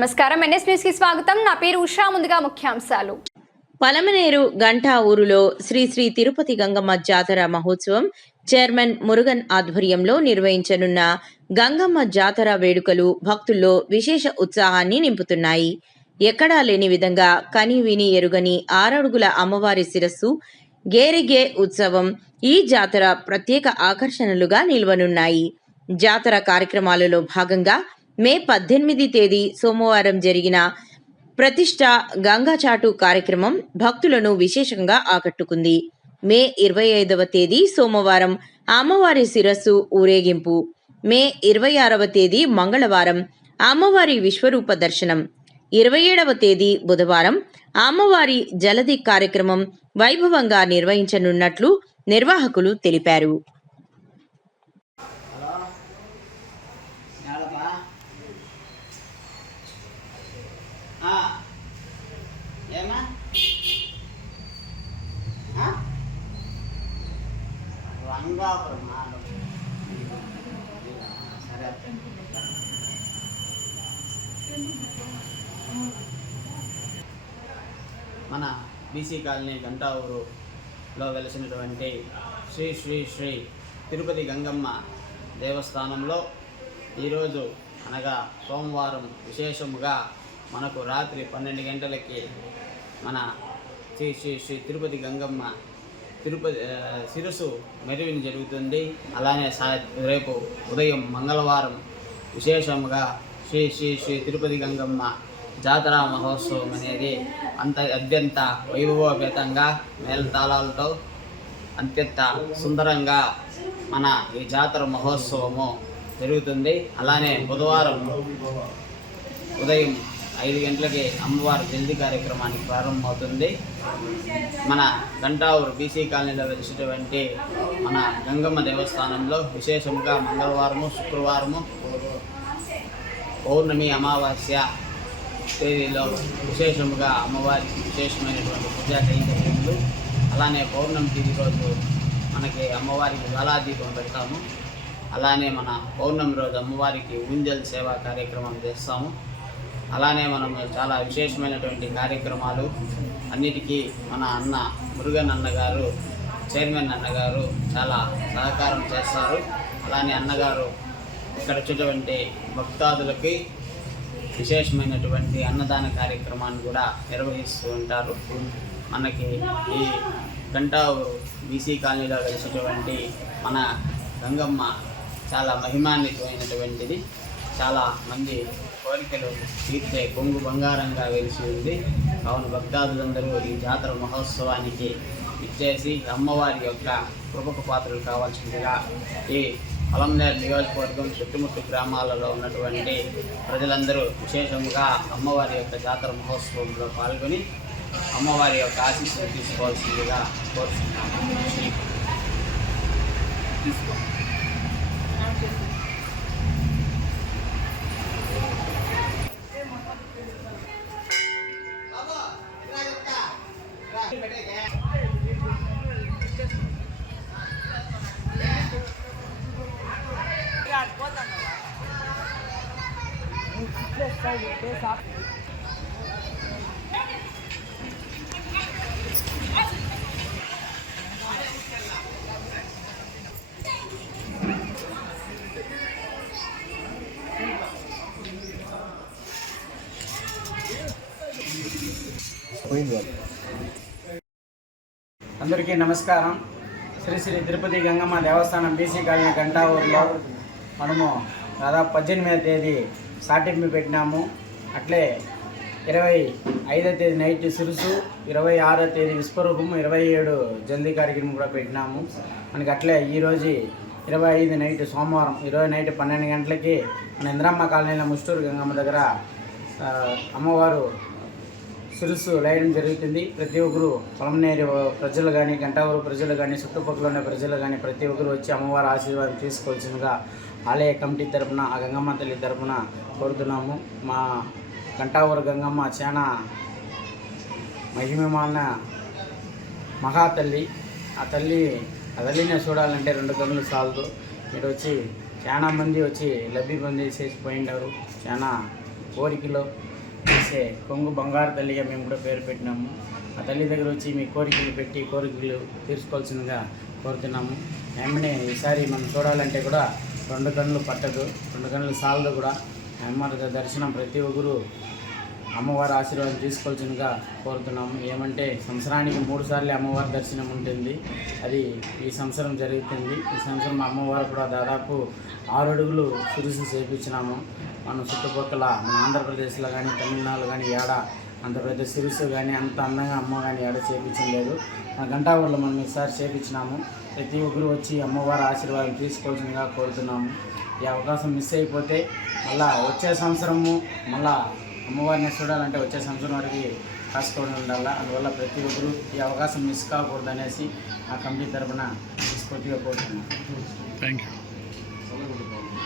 నమస్కారం, NS news కి స్వాగతం. నా పేరు ఉషా. ముందుగా ముఖ్యాంశాలు. పలమనేరు గంటా ఊరులో శ్రీ శ్రీ తిరుపతి గంగమ్మ జాతర మహోత్సవం చైర్మన్ మురుగన్ ఆధ్వర్యంలో నిర్వహించనున్న గంగమ్మ జాతర వేడుకలు భక్తుల్లో విశేష ఉత్సాహాన్ని నింపుతున్నాయి. ఎక్కడా లేని విధంగా కని విని ఎరుగని 6 అడుగుల అమ్మవారి శిరస్సు గేరిగే ఉత్సవం ఈ జాతర ప్రత్యేక ఆకర్షణలుగా నిల్వనున్నాయి. జాతర కార్యక్రమాలలో భాగంగా మే 18 తేదీ సోమవారం జరిగిన ప్రతిష్ట గంగాచాటు కార్యక్రమం భక్తులను విశేషంగా ఆకట్టుకుంది. మే 25వ తేదీ సోమవారం అమ్మవారి శిరస్సు ఊరేగింపు, మే 26వ తేదీ మంగళవారం అమ్మవారి విశ్వరూప దర్శనం, 27వ తేదీ బుధవారం అమ్మవారి జలది కార్యక్రమం వైభవంగా నిర్వహించనున్నట్లు నిర్వాహకులు తెలిపారు. మన బీసీ కాలనీ గంటా ఊరులో వెలిసినటువంటి శ్రీ శ్రీ శ్రీ తిరుపతి గంగమ్మ దేవస్థానంలో ఈరోజు అనగా సోమవారం విశేషముగా మనకు రాత్రి 12 గంటలకి మన శ్రీ శ్రీ శ్రీ తిరుపతి గంగమ్మ శిరస్సు మెరువిని జరుగుతుంది. అలానే రేపు ఉదయం మంగళవారం విశేషముగా శ్రీ శ్రీ శ్రీ తిరుపతి గంగమ్మ జాతర మహోత్సవం అనేది అత్యంత వైభవోపేతంగా మేళతాళాలతో అత్యంత సుందరంగా మన ఈ జాతర మహోత్సవము జరుగుతుంది. అలానే బుధవారం ఉదయం 5 గంటలకి అమ్మవారి జల్దీ కార్యక్రమానికి ప్రారంభమవుతుంది. మన గంటావూరు బీసీ కాలనీలో వెలిసినటువంటి మన గంగమ్మ దేవస్థానంలో విశేషంగా మంగళవారము, శుక్రవారము, పౌర్ణమి, అమావాస్య తేదీలో విశేషముగా అమ్మవారికి విశేషమైనటువంటి పూజా కైంకర్యములు, అలానే పౌర్ణమి తేదీ రోజు మనకి అమ్మవారికి జ్వాలాదీపం పెడతాము. అలానే మన పౌర్ణమి రోజు అమ్మవారికి ఊంజల్ సేవా కార్యక్రమం చేస్తాము. అలానే మనం చాలా విశేషమైనటువంటి కార్యక్రమాలు అన్నిటికీ మన అన్న మురుగన్ అన్నగారు, చైర్మన్ అన్నగారు చాలా సహకారం చేస్తారు. అలానే అన్నగారు ఇక్కడ వచ్చేటువంటి భక్తాదులకి విశేషమైనటువంటి అన్నదాన కార్యక్రమాన్ని కూడా నిర్వహిస్తూ ఉంటారు. మనకి ఈ గంటావూరు బీసీ కాలనీలో కలిసినటువంటి మన గంగమ్మ చాలా మహిమాన్వితమైనటువంటిది. చాలా మంది కోరికలు తీర్చే కొంగు బంగారంగా వెలిసి ఉంది. కావున భక్తాదులందరూ ఈ జాతర మహోత్సవానికి ఇచ్చేసి అమ్మవారి యొక్క కృపకు పాత్రలు కావాల్సిందిగా ఈ పలమనేరు నియోజకవర్గం చుట్టుముట్టు గ్రామాలలో ఉన్నటువంటి ప్రజలందరూ విశేషంగా అమ్మవారి యొక్క జాతర మహోత్సవంలో పాల్గొని అమ్మవారి యొక్క ఆశీస్సులు తీసుకోవాల్సిందిగా కోరుతున్నాము. అందరికీ నమస్కారం. శ్రీ శ్రీ తిరుపతి గంగమ్మ దేవస్థానం బీసీ కాలనీ గంటావూరులో మనము దాదాపు 18వ తేదీ సాటింపు పెట్టినాము. అట్లే 25వ తేదీ నైట్ సిరుసు, 26వ తేదీ విశ్వరూపము, 27 జల్దీ కార్యక్రమం కూడా పెట్టినాము. మనకి అట్లే ఈరోజు 25 నైట్ సోమవారం 20 నైట్ 12 గంటలకి మన ఇంద్రమ్మ కాలనీలో ముస్టూరు గంగమ్మ దగ్గర అమ్మవారు శిరస్సు వేయడం జరుగుతుంది. ప్రతి ఒక్కరు పలమనేరు ప్రజలు కానీ, గంటావూరు ప్రజలు కానీ, చుట్టుపక్కల ఉన్న ప్రజలు కానీ ప్రతి ఒక్కరు వచ్చి అమ్మవారి ఆశీర్వాదం తీసుకోవాల్సిందిగా ఆలయ కమిటీ తరపున, ఆ గంగమ్మ తల్లి తరపున కోరుతున్నాము. మా గంటావూరు గంగమ్మ చాలా మహిమమాన మహాతల్లి. ఆ తల్లిని చూడాలంటే 2 కన్నులు చాలదు. మీరు వచ్చి చాలా మంది వచ్చి లబ్ధి పొంది చేసిపోయినారు. చాలా కోరికలు చేసే కొంగు బంగారు తల్లిగా మేము కూడా పేరు పెట్టినాము. ఆ తల్లి దగ్గర వచ్చి మీ కోరికలు పెట్టి కోరికలు తీర్చుకోవాల్సిందిగా కోరుతున్నాము. ఆమెనే ఈసారి మనం చూడాలంటే కూడా 2 కన్నులు పట్టదు, 2 కన్నులు సాలదు కూడా. అమ్మవారి దర్శనం ప్రతి ఒక్కరు అమ్మవారి ఆశీర్వాదం తీసుకోవాల్సిందిగా కోరుతున్నాము. ఏమంటే సంవత్సరానికి 3 సార్లు అమ్మవారి దర్శనం ఉంటుంది. అది ఈ సంవత్సరం జరుగుతుంది. ఈ సంవత్సరం అమ్మవారు కూడా దాదాపు 6 అడుగులు శిరస్సు చేయించినాము. మనం చుట్టుపక్కల మన ఆంధ్రప్రదేశ్లో కానీ తమిళనాడులో కానీ ఏడ అంత పెద్ద శిరస్సు కానీ అంత అందంగా అమ్మ కానీ ఏడ చేయించలేదు. మన గంటావూరులో మనం ఈసారి చేయించినాము. ప్రతి ఒక్కరు వచ్చి అమ్మవారి ఆశీర్వాదం తీసుకోవాల్సిందిగా కోరుతున్నాము. ఈ అవకాశం మిస్ అయిపోతే మళ్ళా వచ్చే సంవత్సరము మళ్ళా అమ్మవారిని చూడాలంటే వచ్చే సంవత్సరం వరకు కాసుకోవడం ఉండాలి. అందువల్ల ప్రతి ఒక్కరు ఈ అవకాశం మిస్ కాకూడదు అనేసి ఆ కమిటీ తరఫున నిష్పత్తిగా కోరుతున్నాను. Thank you.